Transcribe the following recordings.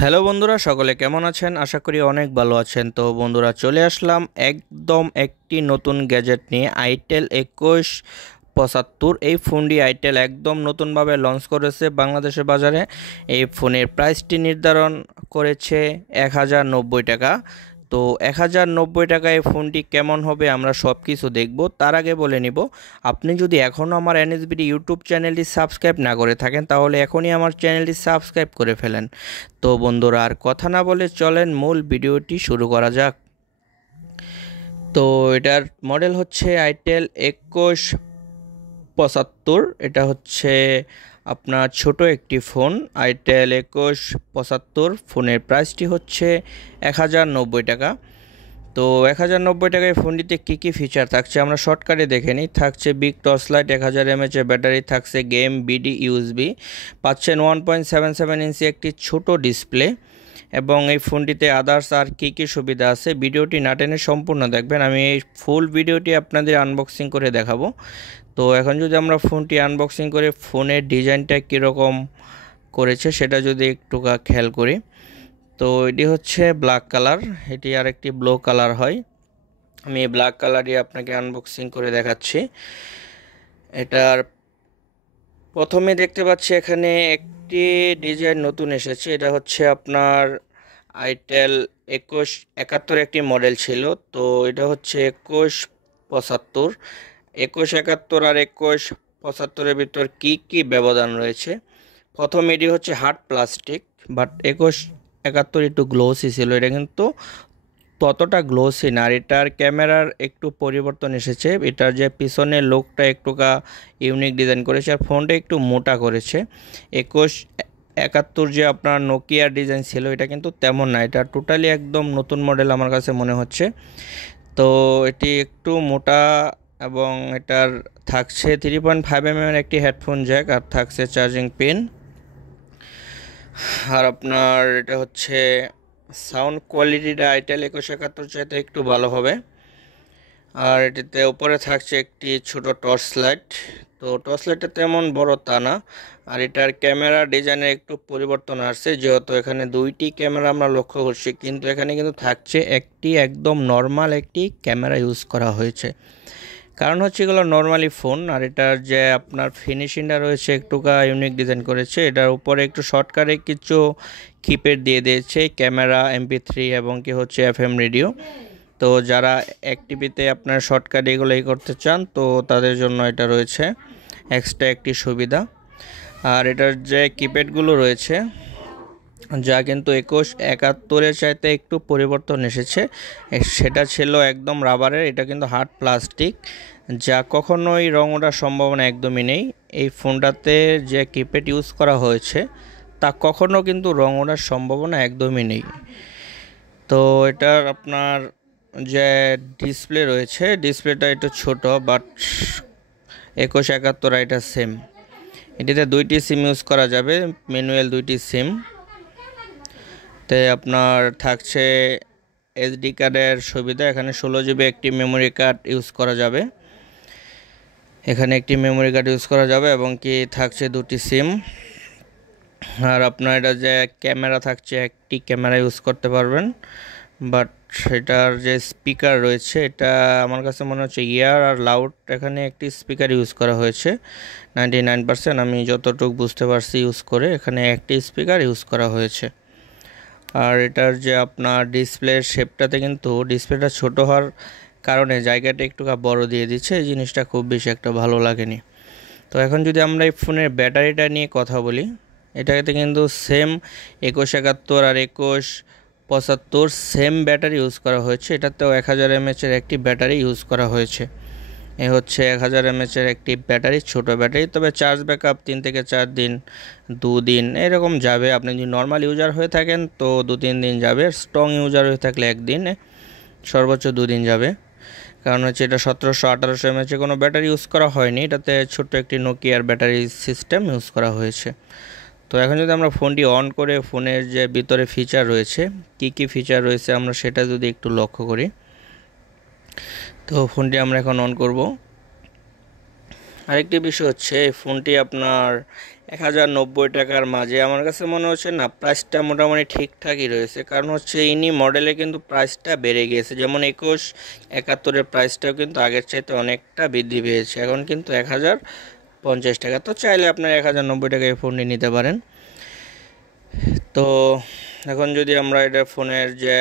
Hello বন্ধুরা, সকলে কেমন আছেন? আশা করি অনেক ভালো আছেন। তো বন্ধুরা, চলে আসলাম একদম একটি নতুন গ্যাজেট নিয়ে, আইটেল 2175। এই ফোনটি আইটেল একদম নতুনভাবে লঞ্চ করেছে বাংলাদেশের বাজারে। এই ফোনের প্রাইসটি নির্ধারণ করেছে 1090 টাকা। তো 1090 টাকায় ফোনটি কেমন হবে আমরা সব কিছু দেখব। তার আগে বলে নিব, আপনি যদি এখনও আমার এনএসবিডি ইউটিউব চ্যানেলটি সাবস্ক্রাইব না করে থাকেন তাহলে এখনই আমার চ্যানেলটি সাবস্ক্রাইব করে ফেলেন। তো বন্ধুরা, আর কথা না বলে চলেন মূল ভিডিওটি শুরু করা যাক। তো এটার মডেল হচ্ছে আইটেল 2175। এটা হচ্ছে আপনার ছোট একটি ফোন, আইটেল 2175। ফোনের প্রাইসটি হচ্ছে 1090 টাকা। তো 1090 টাকায় ফোনটিতে কী ফিচার থাকছে আমরা শর্টকাটে দেখে নিই। থাকছে big torch light, 1000 mAh battery, থাকছে গেম বিডি ইউএসবি, পাচ্ছেন 1.77 ইঞ্চি একটি ছোট ডিসপ্লে, এবং এই ফোনটিতে আদার্স আর কী সুবিধা আছে ভিডিওটি না টেনে সম্পূর্ণ দেখবেন। আমি এই ফুল ভিডিওটি আপনাদের আনবক্সিং করে দেখাবো। তো এখন যদি আমরা ফোনটি আনবক্সিং করে ফোনের ডিজাইনটা কীরকম করেছে সেটা যদি একটু খেয়াল করি, তো এটি হচ্ছে ব্ল্যাক কালার, এটি আরেকটি ব্লু কালার হয়। আমি এই ব্ল্যাক কালারই আপনাকে আনবক্সিং করে দেখাচ্ছি। এটার প্রথমে দেখতে পাচ্ছি এখানে একটি ডিজাইন নতুন এসেছে। এটা হচ্ছে আপনার আইটেল 2171 একটি মডেল ছিল, তো এটা হচ্ছে 2175। 2171 আর 2175-এর ভিতর কি ব্যবধান রয়েছে। প্রথম এটি হচ্ছে হার্ড প্লাস্টিক, বাট 2171 একটু গ্লোসি ছিল, এটা কিন্তু ততটা গ্লোসি না। আর এটার ক্যামেরার একটু পরিবর্তন এসেছে, এটার যে পিছনের লুকটা একটুকা ইউনিক ডিজাইন করেছে, আর ফোনটা একটু মোটা করেছে। 2171 যে আপনার নোকিয়ার ডিজাইন ছিল এটা কিন্তু তেমন না, এটা টোটালি একদম নতুন মডেল আমার কাছে মনে হচ্ছে। তো এটি একটু মোটা, এবং এটার থাকছে 3.5 mm একটি হেডফোন জ্যাক, আর থাকছে চার্জিং পিন। আর আপনার এটা হচ্ছে সাউন্ড কোয়ালিটিটা আইটেল 2171 চাইতে একটু ভালো হবে। আর এটিতে উপরে থাকছে একটি ছোট টর্চ লাইট, তো টর্চ লাইটটা তেমন বড় তা না। আর এটার ক্যামেরা ডিজাইনের একটু পরিবর্তন আসছে, যেহেতু এখানে দুইটি ক্যামেরা আমরা লক্ষ্য করছি, কিন্তু এখানে কিন্তু থাকছে একটি একদম নর্মাল একটি ক্যামেরা ইউজ করা হয়েছে। কারণ হচ্ছে এগুলো নর্মালি ফোন, আর এটার যে আপনার ফিনিশিংটা রয়েছে একটুকা ইউনিক ডিজাইন করেছে। এটার উপরে একটু শর্টকাটে কিছু কিপ্যাড দিয়ে দিয়েছে, ক্যামেরা, MP3 এবং কি হচ্ছে FM রেডিও। তো যারা অ্যাক্টিভিতে আপনার শর্টকাট এগুলোই করতে চান তো তাদের জন্য এটা রয়েছে এক্সট্রা একটি সুবিধা। আর এটার যে কিপ্যাডগুলো রয়েছে যা কিন্তু 2171-এর চাইতে একটু পরিবর্তন এসেছে। সেটা ছিল একদম রাবারের, এটা কিন্তু হার্ড প্লাস্টিক, যা কখনোই রং ওঠার সম্ভাবনা একদমই নেই। এই ফোনটাতে যে কিপ্যাড ইউজ করা হয়েছে তা কখনো কিন্তু রং ওঠার সম্ভাবনা একদমই নেই। তো এটার আপনার যে ডিসপ্লে রয়েছে, ডিসপ্লেটা একটু ছোট, বাট 2171 এটা সেম। এটিতে দুইটি সিম ইউজ করা যাবে, ম্যানুয়াল দুইটি সিম। তে আপনার থাকছে SD কার্ডের সুবিধা, এখানে 16 GB একটি মেমোরি কার্ড ইউজ করা যাবে, এখানে একটি মেমোরি কার্ড ইউজ করা যাবে, এবং কি থাকছে দুটি সিম। আর আপনার এটা যে ক্যামেরা থাকছে একটি ক্যামেরা ইউজ করতে পারবেন, বাট সেটার যে স্পিকার রয়েছে এটা আমার কাছে মনে হচ্ছে ইয়ার আর লাউড, এখানে একটি স্পিকার ইউজ করা হয়েছে 99%, আমি যতটুকু বুঝতে পারছি ইউজ করে, এখানে একটি স্পিকার ইউজ করা হয়েছে। আর এটার যে আপনার ডিসপ্লের শেপটাতে কিন্তু ডিসপ্লেটা ছোট হওয়ার কারণে জায়গাটা একটু বড় দিয়ে দিচ্ছে, এই জিনিসটা খুব বেশি একটা ভালো লাগেনি। তো এখন যদি আমরা এই ফোনের ব্যাটারিটা নিয়ে কথা বলি, এটাতে কিন্তু সেম 2171 আর 2175 সেম ব্যাটারি ইউজ করা হয়েছে। এটাতেও 1000 mAh একটি ব্যাটারি ইউজ করা হয়েছে। এ হচ্ছে 1000 mAh একটি ব্যাটারি, ছোট ব্যাটারি, তবে চার্জ ব্যাকআপ 3 থেকে 4 দিন, 2 দিন এরকম যাবে। আপনি যদি নর্মাল ইউজার হয়ে থাকেন তো 2-3 দিন যাবে, স্ট্রং ইউজার হয়ে থাকলে 1 দিন, সর্বোচ্চ 2 দিন যাবে। কারণ হচ্ছে এটা 1700-1800 mAh কোনো ব্যাটারি ইউজ করা হয়নি, এটাতে ছোট্ট একটি নোকিয়ার ব্যাটারি সিস্টেম ইউজ করা হয়েছে। তো এখন যদি আমরা ফোনটি অন করে ফোনের যে ভিতরে ফিচার রয়েছে, কি ফিচার রয়েছে আমরা সেটা যদি একটু লক্ষ্য করি, তো ফোনটি আমরা এখন অন করব। আরেকটি বিষয় হচ্ছে এই ফোনটি আপনার 1090 টাকার মাঝে আমার কাছে মনে হচ্ছে না প্রাইসটা মোটামুটি ঠিকঠাকই রয়েছে, কারণ হচ্ছে ইনি মডেলে কিন্তু প্রাইসটা বেড়ে গিয়েছে, যেমন 2171-এর প্রাইসটাও কিন্তু আগের চাইতে অনেকটা বৃদ্ধি পেয়েছে, এখন কিন্তু 1050 টাকা। তো চাইলে আপনার 1090 টাকায় এই ফোনটি নিতে পারেন। তো এখন যদি আমরা এটা ফোনের যে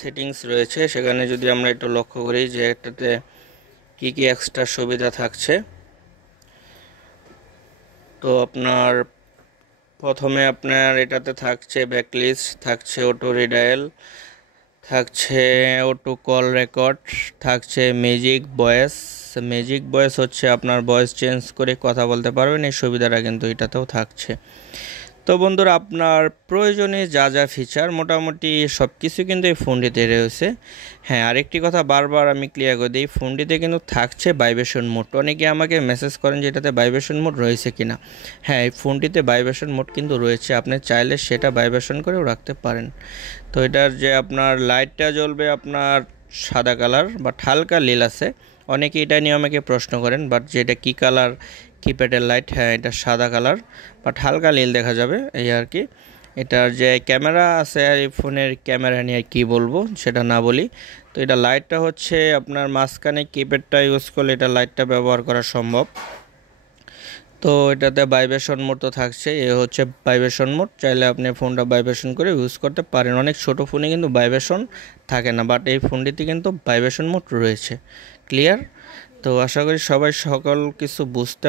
সেটিংস রয়েছে সেখানে যদি আমরা একটু লক্ষ্য করি যে এটাতে কি কি এক্সট্রা সুবিধা থাকছে। তো আপনার প্রথমে আপনার এটাতে থাকছে ব্যাকলিস্ট, থাকছে অটো রিডায়াল, থাকছে অটো কল রেকর্ড, থাকছে ম্যাজিক ভয়েস হচ্ছে আপনার ভয়েস চেঞ্জ করে কথা বলতে পারবেন, এই সুবিধাটা কিন্তু এটাতেও থাকছে। তো বন্ধুরা, আপনার প্রয়োজনে যা যা ফিচার মোটামুটি সব কিছু কিন্তু এই ফোনটিতে রয়েছে। হ্যাঁ, আরেকটি কথা বারবার আমি ক্লিয়ার করে দিই, ফোনটিতে কিন্তু থাকছে ভাইব্রেশন মোড। অনেকে আমাকে মেসেজ করেন যে এটাতে ভাইব্রেশন মোড রয়েছে কিনা। হ্যাঁ, এই ফোনটিতে ভাইব্রেশন মোড কিন্তু রয়েছে, আপনি চাইলে সেটা ভাইব্রেশন করেও রাখতে পারেন। তো এটার যে আপনার লাইটটা জ্বলবে আপনার সাদা কালার বাট হালকা নীল আছে, অনেকে এটা নিয়ে আমাকে প্রশ্ন করেন, বাট যেটা কী কালার কিপ্যাডের লাইট, হ্যাঁ এটা সাদা কালার বাট হালকা নীল দেখা যাবে এই আর কি। এটার যে ক্যামেরা আছে, এই ফোনের ক্যামেরা নিয়ে আর কী বলবো সেটা না বলি। তো এটা লাইটটা হচ্ছে আপনার মাঝখানে কিপ্যাডটা ইউজ করলে এটা লাইটটা ব্যবহার করা সম্ভব। তো এটাতে ভাইব্রেশন মোড তো থাকছে, এ হচ্ছে ভাইব্রেশন মোড, চাইলে আপনি ফোনটা ভাইব্রেশন করে ইউজ করতে পারেন। অনেক ছোট ফোনে কিন্তু ভাইব্রেশন থাকে না, বাট এই ফোনটিতে কিন্তু ভাইব্রেশন মোড রয়েছে। ক্লিয়ার? তো আশা করি সবাই সকল কিছু বুঝতে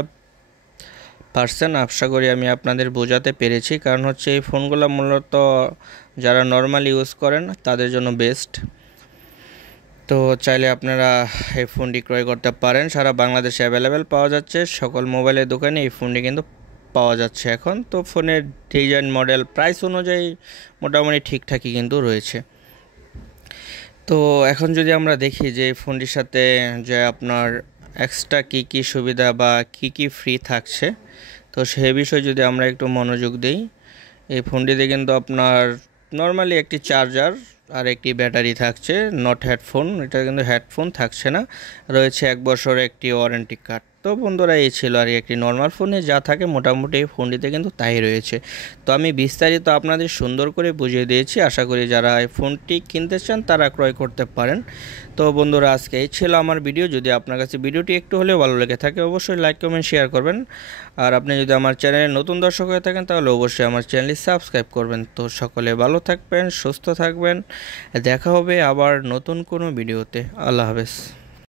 পারছেন, আশা করি আমি আপনাদের বোঝাতে পেরেছি, কারণ হচ্ছে এই ফোনগুলো মূলত যারা নর্মাল ইউজ করেন তাদের জন্য বেস্ট। তো চাইলে আপনারা এই ফোনটি ক্রয় করতে পারেন, সারা বাংলাদেশে অ্যাভেলেবেল পাওয়া যাচ্ছে, সকল মোবাইলের দোকানে এই ফোনটি কিন্তু পাওয়া যাচ্ছে এখন। তো ফোনের ডিজাইন মডেল প্রাইস অনুযায়ী মোটামুটি ঠিকঠাকই কিন্তু রয়েছে। তো এখন যদি আমরা দেখি যে এই ফোনটির সাথে যে আপনার এক্সট্রা কী কী সুবিধা বা কী কী ফ্রি থাকছে, তো সে বিষয়ে যদি আমরা একটু মনোযোগ দিই, এই ফোনটিতে কিন্তু আপনার নর্মালি একটি চার্জার আর একটি ব্যাটারি থাকছে, নট হেডফোন, এটা কিন্তু হেডফোন থাকছে না, রয়েছে 1 বছর একটি ওয়ারেন্টি কার্ড। তো বন্ধুরা, এই ছিল আর একটি নর্মাল ফোনে যা থাকে মোটামুটি এই ফোনটিতে কিন্তু তাই রয়েছে। তো আমি বিস্তারিত আপনাদের সুন্দর করে বুঝিয়ে দিয়েছি, আশা করি যারা এই ফোনটি কিনতে চান তারা ক্রয় করতে পারেন। তো বন্ধুরা, আজকে এই ছিল আমার ভিডিও। যদি আপনার কাছে ভিডিওটি একটু হলেও ভালো লেগে থাকে অবশ্যই লাইক কমেন্ট শেয়ার করবেন, আর আপনি যদি আমার চ্যানেলে নতুন দর্শক হয়ে থাকেন তাহলে অবশ্যই আমার চ্যানেলটি সাবস্ক্রাইব করবেন। তো সকলে ভালো থাকবেন, সুস্থ থাকবেন, দেখা হবে আবার নতুন কোনো ভিডিওতে। আল্লাহ হাফেজ।